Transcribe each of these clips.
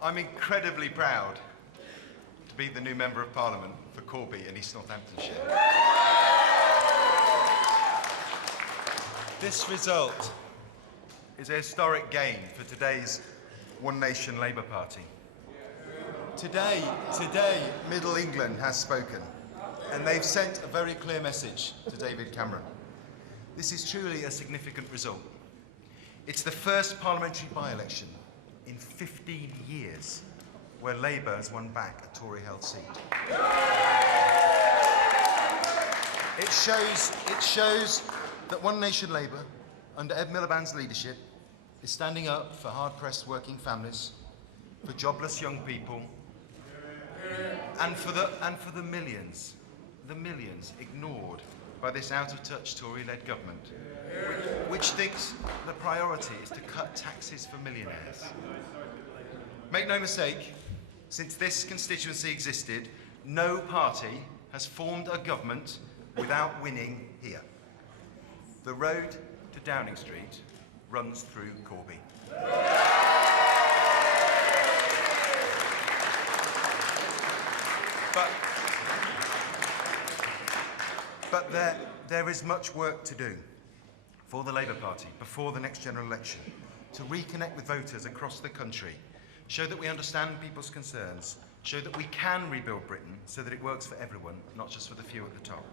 I'm incredibly proud to be the new Member of Parliament for Corby in East Northamptonshire. This result is a historic gain for today's One Nation Labour Party. Today, Middle England has spoken, and they've sent a very clear message to David Cameron. This is truly a significant result. It's the first parliamentary by-election in 15 years where Labour has won back a Tory-held seat. It shows that One Nation Labour, under Ed Miliband's leadership, is standing up for hard-pressed working families, for jobless young people, and for the millions ignored by this out-of-touch Tory-led government, which thinks the priority is to cut taxes for millionaires. Make no mistake, since this constituency existed, no party has formed a government without winning here. The road to Downing Street runs through Corby. But there is much work to do for the Labour Party before the next general election to reconnect with voters across the country, show that we understand people's concerns, show that we can rebuild Britain so that it works for everyone, not just for the few at the top.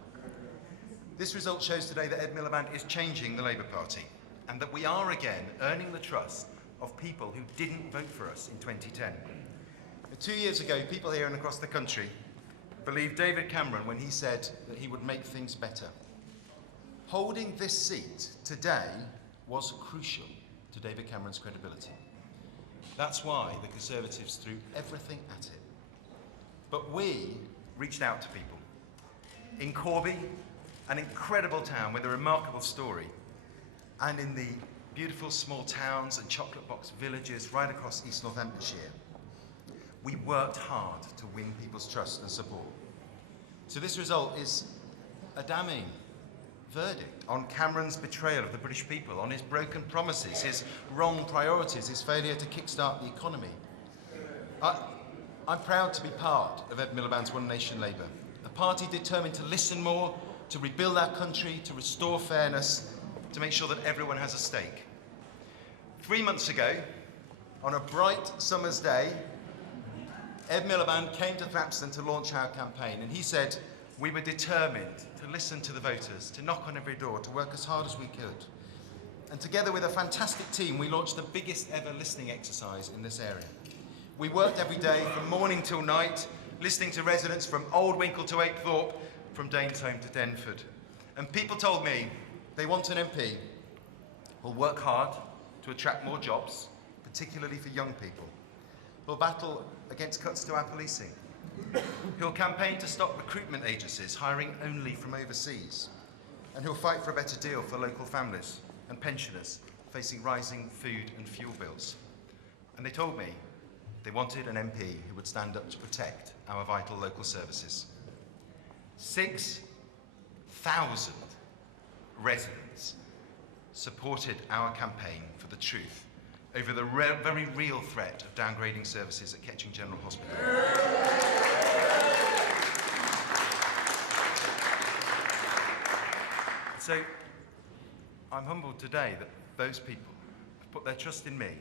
This result shows today that Ed Miliband is changing the Labour Party and that we are again earning the trust of people who didn't vote for us in 2010. 2 years ago, people here and across the country believed David Cameron when he said that he would make things better. Holding this seat today was crucial to David Cameron's credibility. That's why the Conservatives threw everything at it. But we reached out to people. In Corby, an incredible town with a remarkable story, and in the beautiful small towns and chocolate box villages right across East Northamptonshire, we worked hard to win people's trust and support. So this result is a damning verdict on Cameron's betrayal of the British people, on his broken promises, his wrong priorities, his failure to kickstart the economy. I'm proud to be part of Ed Miliband's One Nation Labour, a party determined to listen more, to rebuild our country, to restore fairness, to make sure that everyone has a stake. 3 months ago, on a bright summer's day, Ed Miliband came to Thrapston to launch our campaign, and he said we were determined to listen to the voters, to knock on every door, to work as hard as we could. And together with a fantastic team, we launched the biggest ever listening exercise in this area. We worked every day from morning till night, listening to residents from Old Winkle to Apethorpe, from Danesholm to Denford. And people told me they want an MP who'll work hard to attract more jobs, particularly for young people, who'll battle against cuts to our policing, who'll campaign to stop recruitment agencies hiring only from overseas, and who'll fight for a better deal for local families and pensioners facing rising food and fuel bills. And they told me they wanted an MP who would stand up to protect our vital local services. 6,000 residents supported our campaign for the truth over the very real threat of downgrading services at Ketching General Hospital. So, I'm humbled today that those people have put their trust in me,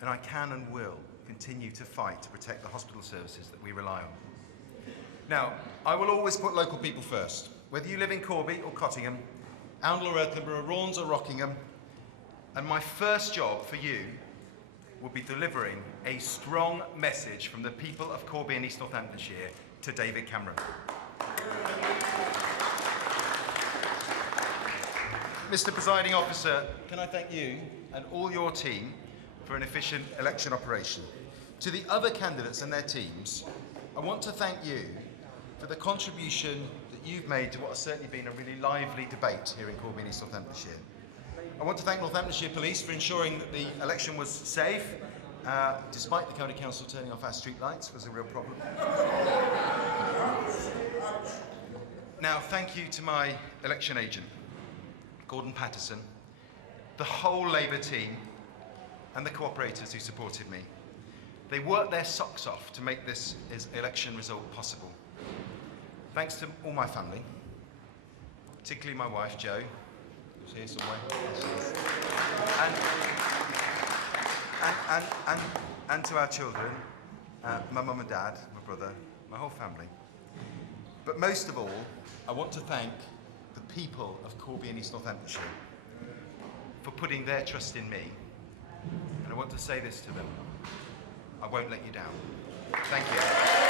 and I can and will continue to fight to protect the hospital services that we rely on. Now, I will always put local people first, whether you live in Corby or Cottingham, Oundle or Earthlinborough, Raunds or Rockingham, and my first job for you will be delivering a strong message from the people of Corby and East Northamptonshire to David Cameron. Mr. Presiding Officer, can I thank you and all your team for an efficient election operation. To the other candidates and their teams, I want to thank you for the contribution that you've made to what has certainly been a really lively debate here in Corby and East Northamptonshire. I want to thank Northamptonshire Police for ensuring that the election was safe, despite the County Council turning off our street lights was a real problem. Now, thank you to my election agent, Gordon Patterson, the whole Labour team, and the cooperators who supported me. They worked their socks off to make this election result possible. Thanks to all my family, particularly my wife, Jo, who's here somewhere. And to our children, my mum and dad, my brother, my whole family. But most of all, I want to thank the people of Corby and East Northamptonshire for putting their trust in me. And I want to say this to them: I won't let you down. Thank you.